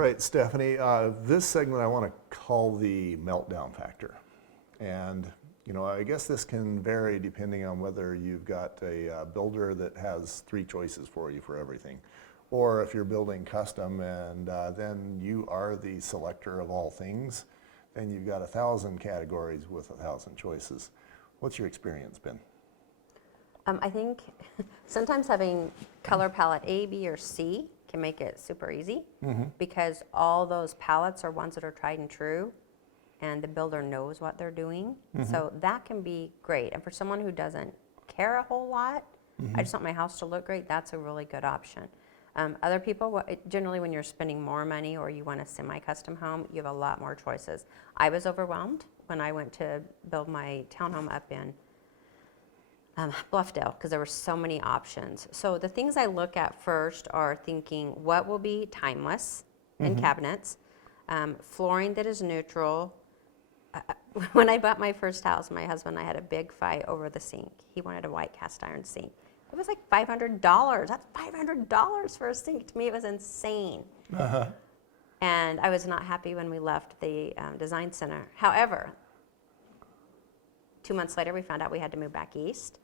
right, Stephanie, this segment I want to call the meltdown factor. And, I guess this can vary depending on whether you've got a builder that has 3 choices for you for everything. Or if you're building custom and then you are the selector of all things, then you've got 1,000 categories with 1,000 choices. What's your experience been? I think sometimes having color palette A, B, or C can make it super easy because all those palettes are ones that are tried and true and the builder knows what they're doing. So that can be great. And for someone who doesn't care a whole lot, I just want my house to look great, that's a really good option. Other people, generally when you're spending more money or you want a semi-custom home, you have a lot more choices. I was overwhelmed when I went to build my townhome up in Bluffdale because there were so many options. So the things I look at first are thinking what will be timeless in cabinets, flooring that is neutral. When I bought my first house, my husband and I had a big fight over the sink. He wanted a white cast iron sink. It was like $500. That's $500 for a sink. To me, it was insane. And I was not happy when we left the design center. However, 2 months later, we found out we had to move back east.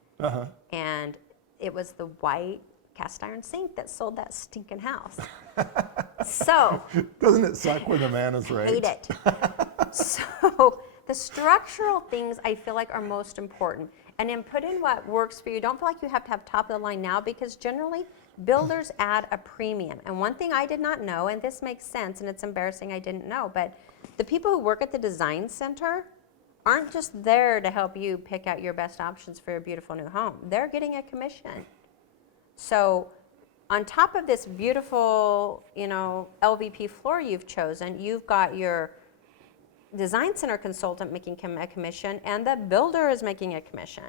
And it was the white cast iron sink that sold that stinking house. So. Doesn't it suck when the man is right? Hate it. So the structural things I feel like are most important. And then put in what works for you. Don't feel like you have to have top of the line now because generally builders add a premium. And one thing I did not know, and this makes sense, and it's embarrassing I didn't know, but the people who work at the design center aren't just there to help you pick out your best options for your beautiful new home. They're getting a commission. So on top of this beautiful, LVP floor you've chosen, you've got your design center consultant making a commission and the builder is making a commission.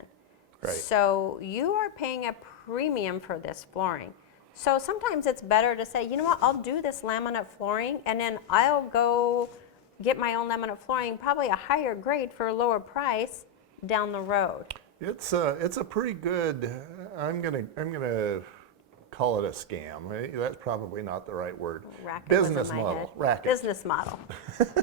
Right. So you are paying a premium for this flooring. So sometimes it's better to say, you know what, I'll do this laminate flooring and then I'll go get my own laminate flooring, probably a higher grade for a lower price down the road. It's a pretty good, I'm gonna call it a scam. That's probably not the right word. Business model. Racket. Business model.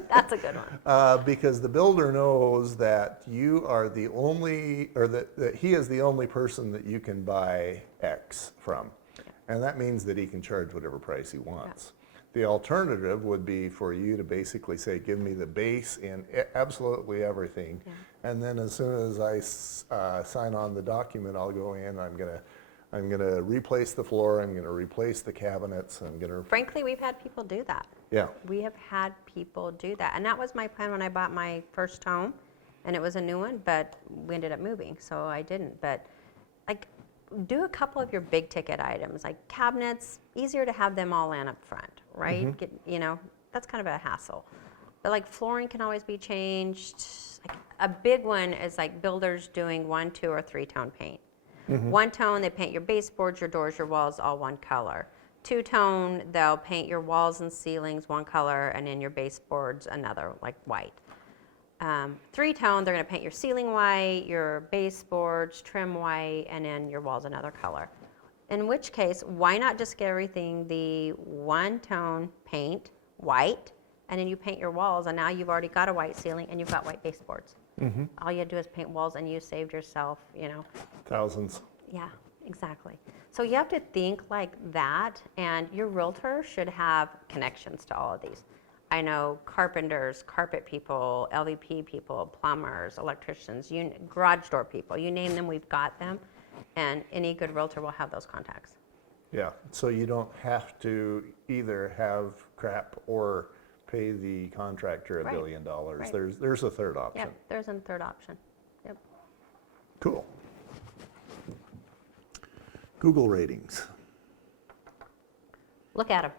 That's a good one. Because the builder knows that you are the only, or that he is the only person that you can buy X from. Yeah. And that means that he can charge whatever price he wants. Yeah. The alternative would be for you to basically say, give me the base in absolutely everything. Yeah. And then as soon as I sign on the document, I'll go in, I'm gonna replace the floor, I'm gonna replace the cabinets, Frankly, we've had people do that. Yeah. We have had people do that. And that was my plan when I bought my first home, and it was a new one, but we ended up moving, so I didn't. But do a couple of your big ticket items, like cabinets, easier to have them all in up front, right? That's kind of a hassle. But flooring can always be changed. A big one is builders doing 1, 2, or 3-tone paint. One tone, they paint your baseboards, your doors, your walls, all one color. 2-tone, they'll paint your walls and ceilings one color, and then your baseboards another, like white. 3-tone, they're going to paint your ceiling white, your baseboards, trim white, and then your walls another color. In which case, why not just get everything the 1-tone paint, white, and then you paint your walls, and now you've already got a white ceiling and you've got white baseboards. All you had to do is paint walls and you saved yourself, Thousands. Yeah, exactly. So you have to think like that, and your realtor should have connections to all of these. I know carpenters, carpet people, LVP people, plumbers, electricians, garage door people, you name them, we've got them, and any good realtor will have those contacts. Yeah, so you don't have to either have crap or pay the contractor $1 billion. Right. There's a third option. Yep, there's a third option. Yep. Cool. Google ratings. Look at them.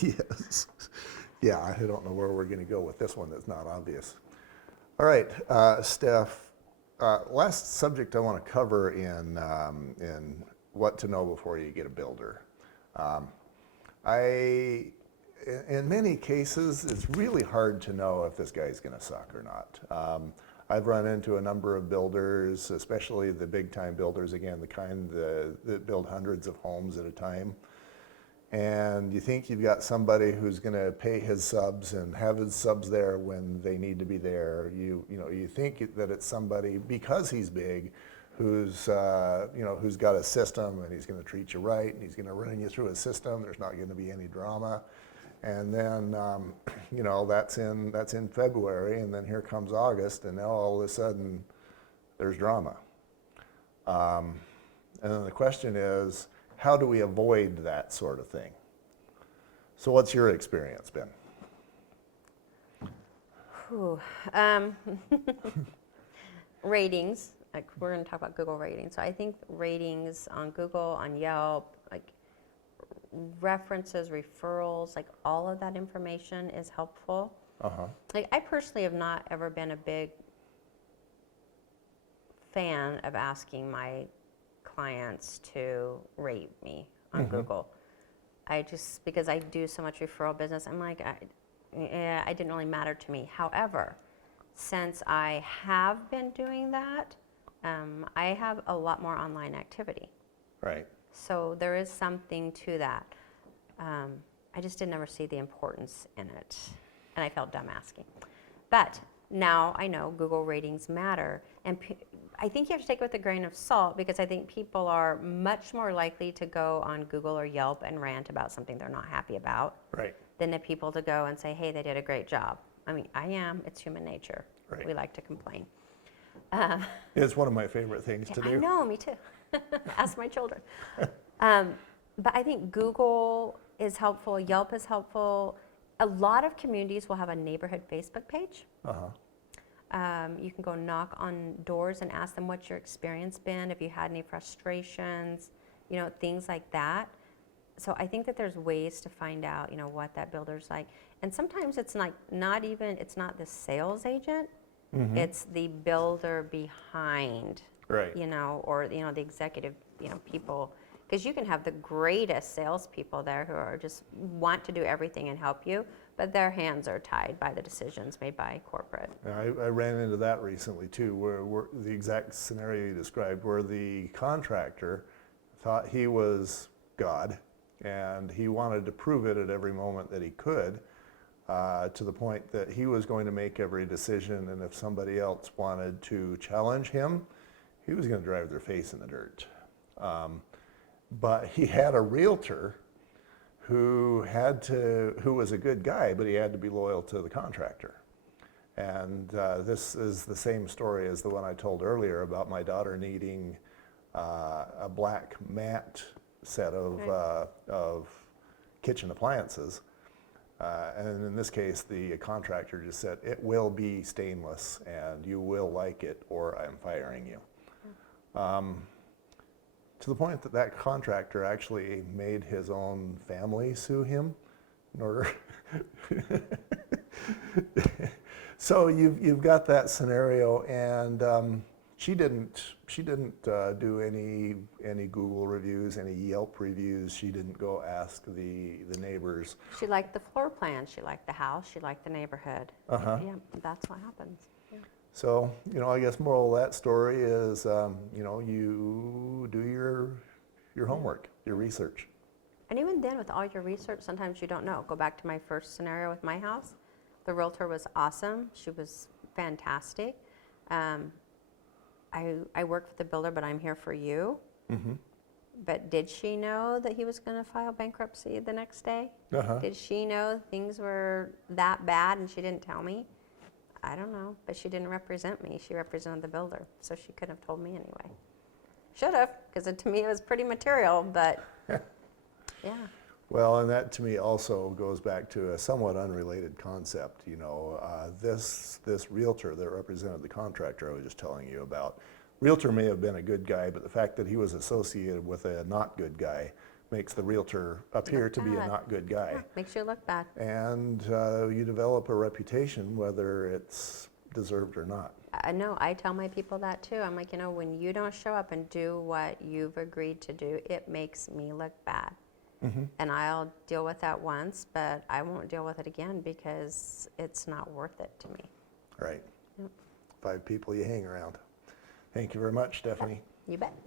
Yes. Yeah, I don't know where we're going to go with this one that's not obvious. All right, Steph, last subject I want to cover in what to know before you get a builder. In many cases, it's really hard to know if this guy's going to suck or not. I've run into a number of builders, especially the big-time builders, again, the kind that build hundreds of homes at a time. and you think you've got somebody who's going to pay his subs and have his subs there when they need to be there. You think that it's somebody, because he's big, who's who's got a system, and he's going to treat you right, and he's going to run you through a system. There's not going to be any drama. And then that's in February, and then here comes August, and now all of a sudden there's drama. And then the question is, how do we avoid that sort of thing? So what's your experience been? Ratings, like we're going to talk about Google ratings. So I think ratings on Google, on Yelp, like references, referrals, like all of that information is helpful. Like I personally have not ever been a big fan of asking my clients to rate me on Google. Because I do so much referral business, I'm like, it didn't really matter to me. However, since I have been doing that, I have a lot more online activity. Right. So there is something to that. I just didn't ever see the importance in it, and I felt dumb asking. But now I know Google ratings matter, and I think you have to take it with a grain of salt, because I think people are much more likely to go on Google or Yelp and rant about something they're not happy about, Right. than the people to go and say, hey, they did a great job. I mean, it's human nature. Right. We like to complain. It's one of my favorite things to do. I know, me too. Ask my children. But I think Google is helpful, Yelp is helpful. A lot of communities will have a neighborhood Facebook page. You can go knock on doors and ask them what's your experience been, if you had any frustrations, things like that. So I think that there's ways to find out, what that builder's like. And sometimes it's like it's not the sales agent, it's the builder behind, Right. or, the executive, people. Because you can have the greatest salespeople there who are just want to do everything and help you, but their hands are tied by the decisions made by corporate. I ran into that recently too, where the exact scenario you described, where the contractor thought he was God, and he wanted to prove it at every moment that he could, to the point that he was going to make every decision, and if somebody else wanted to challenge him, he was going to drive their face in the dirt. But he had a realtor who was a good guy, but he had to be loyal to the contractor. And this is the same story as the one I told earlier about my daughter needing a black matte set of kitchen appliances. And in this case, the contractor just said, it will be stainless and you will like it, or I'm firing you. To the point that contractor actually made his own family sue him in order. So you've got that scenario, and she didn't do any Google reviews, any Yelp reviews. She didn't go ask the neighbors. She liked the floor plan, she liked the house, she liked the neighborhood. Yeah, that's what happens. Yeah. So, I guess moral of that story is, you do your homework, your research. And even then, with all your research, sometimes you don't know. Go back to my first scenario with my house. The realtor was awesome. She was fantastic. I work for the builder, but I'm here for you. But did she know that he was going to file bankruptcy the next day? Did she know things were that bad and she didn't tell me? I don't know, but she didn't represent me. She represented the builder, so she couldn't have told me anyway. Should have, because to me it was pretty material, but yeah. Well, and that to me also goes back to a somewhat unrelated concept. This realtor that represented the contractor I was just telling you about, realtor may have been a good guy, but the fact that he was associated with a not good guy makes the realtor appear to be a not good guy. Yeah, makes you look bad. And you develop a reputation, whether it's deserved or not. I know, I tell my people that too. I'm like, when you don't show up and do what you've agreed to do, it makes me look bad. And I'll deal with that once, but I won't deal with it again because it's not worth it to me. Right. 5 people you hang around. Thank you very much, Stephanie. You bet.